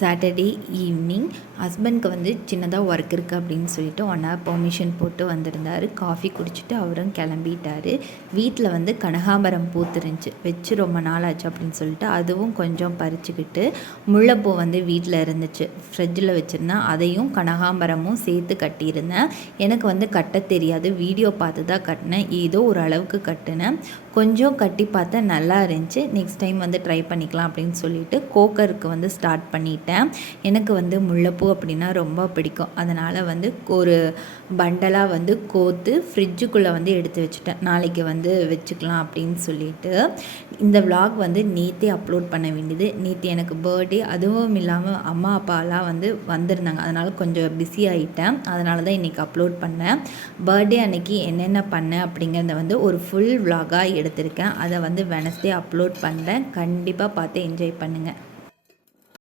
Saturday evening ஹஸ்பண்ட்க்கு வந்து சின்னதாக work இருக்குது அப்படின்னு சொல்லிட்டு 1 hour பெர்மிஷன் போட்டு வந்திருந்தார். காஃபி குடிச்சிட்டு அவரும் கிளம்பிட்டார். வீட்டில் வந்து கனகாம்பரம் பூத்துருந்துச்சு, வச்சு ரொம்ப நாள் ஆச்சு அப்படின்னு சொல்லிட்டு அதுவும் கொஞ்சம் பறிச்சுக்கிட்டு, முல்லைப்பூ வந்து வீட்டில் இருந்துச்சு, ஃப்ரிட்ஜில் வச்சுருந்தேன். அதையும் கனகாம்பரமும் சேர்த்து கட்டியிருந்தேன். எனக்கு வந்து கட்ட தெரியாது, வீடியோ பார்த்து தான் கட்டினேன். ஏதோ ஒரு அளவுக்கு கட்டினேன். கொஞ்சம் கட்டி பார்த்தேன், நல்லா இருந்துச்சு. நெக்ஸ்ட் டைம் வந்து ட்ரை பண்ணிக்கலாம் அப்படின்னு சொல்லிட்டு கோக்கருக்கு வந்து ஸ்டார்ட் பண்ணிட்டேன். எனக்கு வந்து முல்லைப்பூ அப்படின்னா ரொம்ப பிடிக்கும். அதனால் வந்து ஒரு பண்டலாக வந்து கோத்து ஃப்ரிட்ஜுக்குள்ளே வந்து எடுத்து வச்சுட்டேன். நாளைக்கு வந்து வச்சுக்கலாம் அப்படின்னு சொல்லிட்டு. இந்த விலாக் வந்து நேற்றே அப்லோட் பண்ண வேண்டியது. நேற்று எனக்கு பர்த்டே, அதுவும் இல்லாமல் அம்மா அப்பாலாம் வந்து வந்திருந்தாங்க. அதனால் கொஞ்சம் பிஸி ஆகிட்டேன். அதனால தான் இன்றைக்கி அப்லோட் பண்ணேன். பர்த்டே அன்னைக்கு என்னென்ன பண்ணேன் அப்படிங்கிறத வந்து ஒரு ஃபுல் விலாகாக எடுத்திருக்கேன். அதை வந்து வெனஸ்டே அப்லோட் பண்ணுறேன். கண்டிப்பாக பார்த்து என்ஜாய் பண்ணுங்கள்.